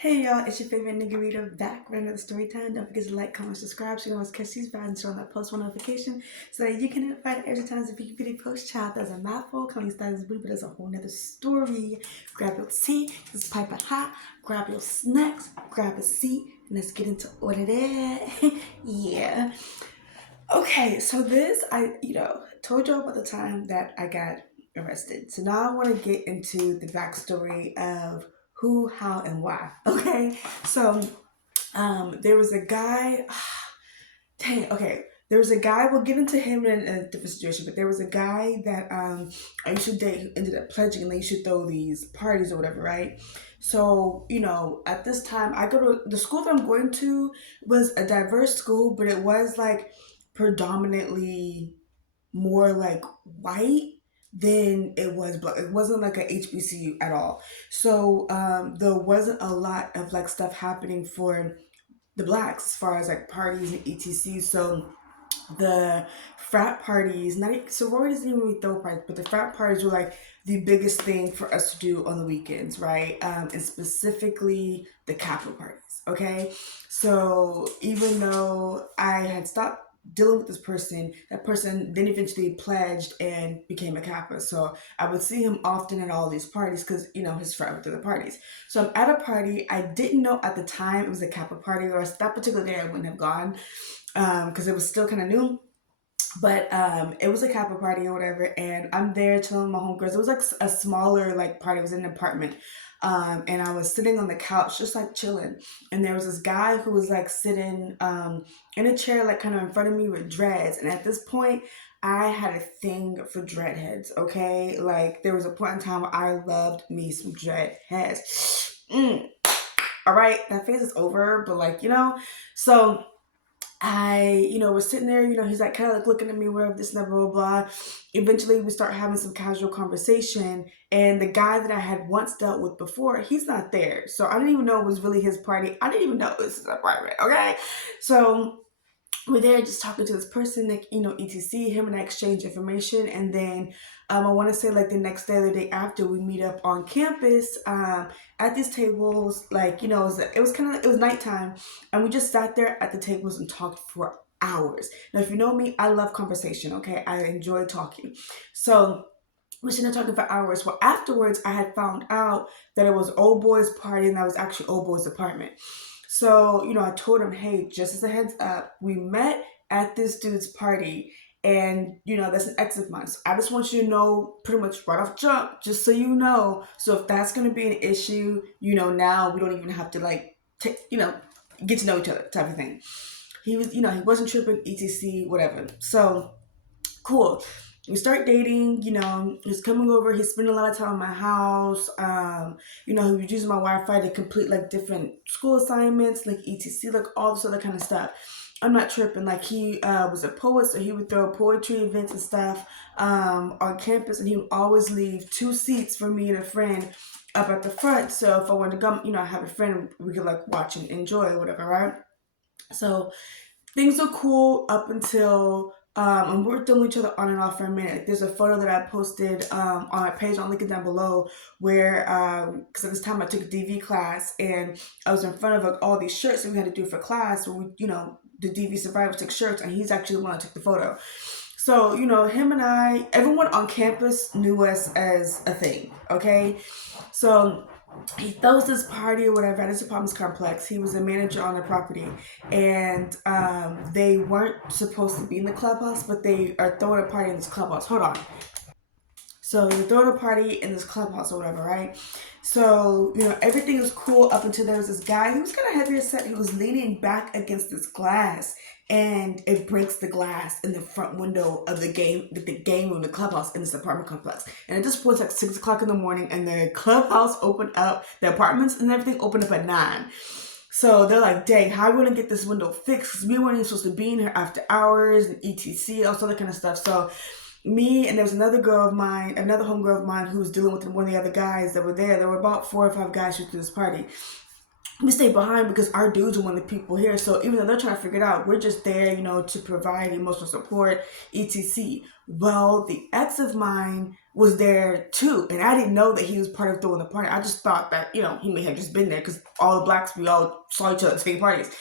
Hey y'all, it's your favorite nigga reader back with another story time. Don't forget to like, comment, subscribe so you can always catch these vibes and turn on that post one notification so that you can get notified every time there's a beauty post. Child, there's a mouthful, coming style is booty, but there's a whole nother story. Grab your tea, it's piping hot, grab your snacks, grab a seat, and let's get into what it is. Yeah. Okay, so this, told y'all about the time that I got arrested. So now I want to get into the backstory of who, how, and why. Okay, so there was a guy. Dang, okay. There was a guy, we'll get into him in a different situation, but there was a guy that I used to date who ended up pledging and they used to throw these parties or whatever, right? So, at this time, I go to the school that I'm going to was a diverse school, but it was like predominantly more like white than it was black. It wasn't like a HBCU at all. So there wasn't a lot of like stuff happening for the blacks as far as like parties and etc. So the frat parties, not even, sororities didn't really throw parties, but the frat parties were like the biggest thing for us to do on the weekends, right? And specifically the Kappa parties. Okay, so even though I had stopped dealing with this person, that person then eventually pledged and became a Kappa. So I would see him often at all these parties because his friend would throw the parties. So I'm at a party. I didn't know at the time it was a Kappa party, or that particular day I wouldn't have gone because it was still kind of new. But it was a Kappa party or whatever, and I'm there chilling with my homegirls. It was like a smaller like party. It was in an apartment, and I was sitting on the couch just like chilling. And there was this guy who was like sitting in a chair like kind of in front of me with dreads. And at this point, I had a thing for dreadheads. Okay, like there was a point in time where I loved me some dreadheads. All right, that phase is over, but so was sitting there, he's like kind of like looking at me, whatever, this and that, blah, blah, blah. Eventually, we start having some casual conversation, and the guy that I had once dealt with before, he's not there. So I didn't even know it was really his party. I didn't even know it was his apartment, okay? So we're there just talking to this person, like, etc. Him and I exchange information. And then I want to say like the next day or the day after, we meet up on campus at these tables. Like, it was nighttime. And we just sat there at the tables and talked for hours. Now, if you know me, I love conversation, okay? I enjoy talking. So we sitting there talking for hours. Well, afterwards, I had found out that it was old boy's party and that was actually old boy's apartment. So, I told him, hey, just as a heads up, we met at this dude's party and, that's an ex of mine. So I just want you to know pretty much right off jump, just so you know. So if that's going to be an issue, now we don't even have to like, get to know each other type of thing. He was, he wasn't tripping, etc., whatever. So cool. We start dating, he's coming over, he's spending a lot of time in my house. He was using my Wi-Fi to complete like different school assignments, like etc, like all this other kind of stuff. I'm not tripping. Like he was a poet, so he would throw poetry events and stuff on campus, and he would always leave 2 seats for me and a friend up at the front. So if I wanted to come, I have a friend, we could like watch and enjoy or whatever, right? So things are cool up until and we're dealing with each other on and off for a minute. There's a photo that I posted on my page. I'll link it down below. Where because at this time I took a DV class and I was in front of like, all these shirts that we had to do for class. Where we, the DV survivors took shirts, and he's actually the one that took the photo. So him and I, everyone on campus knew us as a thing. Okay, so he throws this party or whatever at his apartment complex. He was a manager on the property, and they weren't supposed to be in the clubhouse, but they are throwing a party in this clubhouse. Hold on. So they're throwing a party in this clubhouse or whatever, right? So, everything was cool up until there was this guy. He was kind of heavier set. He was leaning back against this glass, and it breaks the glass in the front window of the game room, the clubhouse in this apartment complex. And at this point, it's like 6 o'clock in the morning, and the clubhouse opened up, the apartments and everything opened up at 9. So they're like, dang, how are we gonna get this window fixed? Because we weren't even supposed to be in here after hours and etc, all that kind of stuff. So me and there was another homegirl of mine who was dealing with one of the other guys that were there. There were about 4 or 5 guys who threw this party. we stay behind because our dudes are one of the people here. So even though they're trying to figure it out, we're just there, to provide emotional support, etc. Well, the ex of mine was there too, and I didn't know that he was part of throwing the party. I just thought that he may have just been there because all the blacks, we all saw each other at the same parties.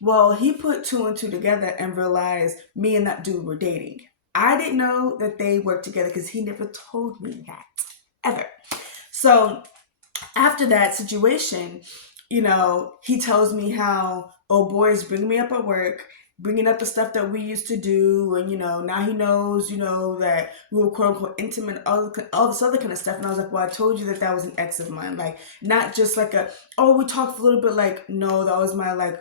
Well, he put two and two together and realized me and that dude were dating. I didn't know that they worked together because he never told me that ever. So after that situation, he tells me how, oh, boys bring me up at work, bringing up the stuff that we used to do. And, now he knows, that we were quote unquote intimate, all this other kind of stuff. And I was like, well, I told you that was an ex of mine. Like, not just like we talked a little bit. Like, no, that was my like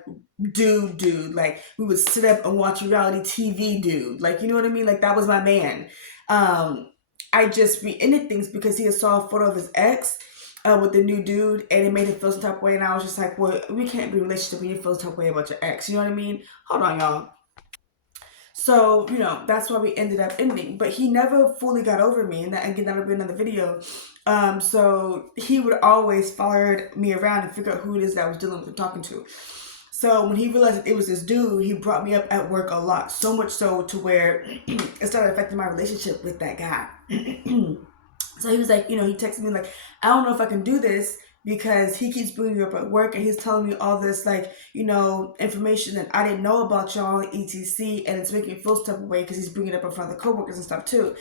dude. Like, we would sit up and watch reality TV, dude. Like, you know what I mean? Like, that was my man. I just ended things because he had saw a photo of his ex with the new dude, and it made him feel some type of way. And I was just like, well, we can't be in a relationship when you feel some type of way about your ex. You know what I mean? Hold on, y'all. So, that's why we ended up ending. But he never fully got over me, and again, that'll be another video. So he would always follow me around and figure out who it is that I was dealing with and talking to. So when he realized that it was this dude, he brought me up at work a lot. So much so to where it started affecting my relationship with that guy. So he was like, he texted me like, I don't know if I can do this because he keeps bringing me up at work and he's telling me all this like, information that I didn't know about y'all, etc. And it's making me feel some type of way because he's bringing it up in front of the coworkers and stuff too.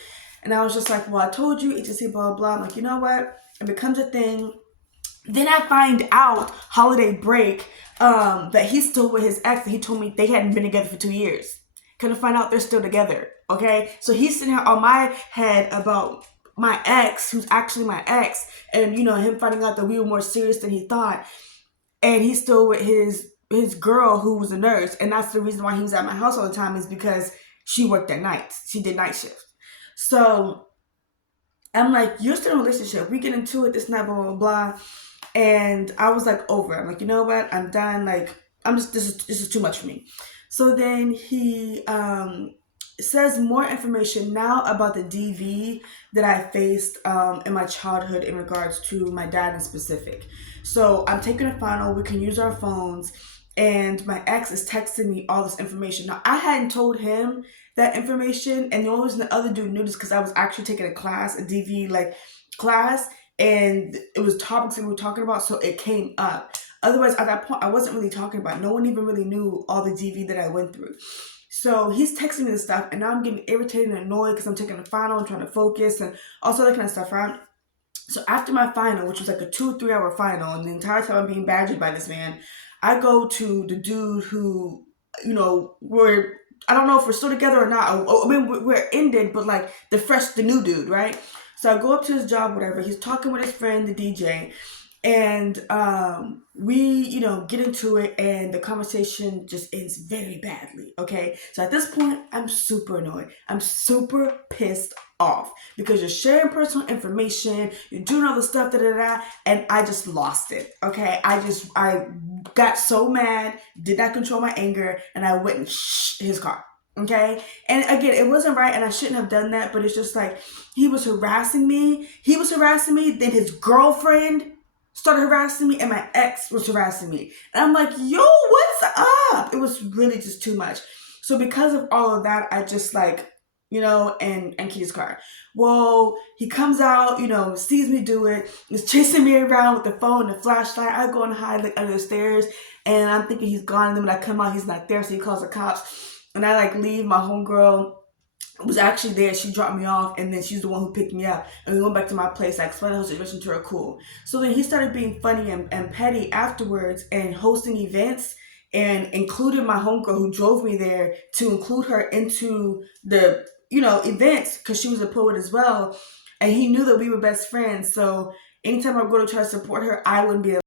And I was just like, well, I told you, etc. blah, blah. I'm like, you know what? It becomes a thing. Then I find out holiday break that he's still with his ex, and he told me they hadn't been together for 2 years. Kind of find out they're still together. Okay, so he's sitting here on my head about my ex, who's actually my ex, and him finding out that we were more serious than he thought, and he's still with his girl who was a nurse, and that's the reason why he was at my house all the time is because she worked at night. She did night shift. So I'm like, you're still in a relationship. We get into it, this night, blah, blah, blah. And I was like over it. I'm like, you know what? I'm done. Like, this is too much for me. So then he says more information now about the DV that I faced in my childhood in regards to my dad in specific. So I'm taking a final. We can use our phones. And my ex is texting me all this information. Now, I hadn't told him that information. And the only reason the other dude knew this because I was actually taking a class, a DV like class. And it was topics that we were talking about, so it came up. Otherwise, at that point, I wasn't really talking about it. No one even really knew all the DV that I went through. So he's texting me this stuff, and now I'm getting irritated and annoyed because I'm taking a final, I'm trying to focus, and also that kind of stuff, right? So after my final, which was like a 2 or 3 hour final, and the entire time I'm being badgered by this man, I go to the dude who, I don't know if we're still together or not. I mean, we're ended, but like the new dude, right? So I go up to his job, whatever. He's talking with his friend, the DJ. And we, get into it, and the conversation just ends very badly, okay? So at this point, I'm super annoyed. I'm super pissed off because you're sharing personal information, you're doing all the stuff, and I just lost it, okay? I got so mad, did not control my anger, and I went and his car. Okay. And again, it wasn't right and I shouldn't have done that, but it's just like he was harassing me. Then his girlfriend started harassing me and my ex was harassing me. And I'm like, yo, what's up? It was really just too much. So because of all of that, I just like, and key his car. Well, he comes out, sees me do it, is chasing me around with the phone, the flashlight. I go and hide like under the stairs and I'm thinking he's gone. And then when I come out, he's not there. So he calls the cops. And I like leave. My homegirl was actually there. She dropped me off, and then she's the one who picked me up. And we went back to my place. I explained the whole situation to her. Cool. So then he started being funny and petty afterwards, and hosting events, and included my homegirl who drove me there to include her into the events because she was a poet as well. And he knew that we were best friends. So anytime I go to try to support her, I wouldn't be able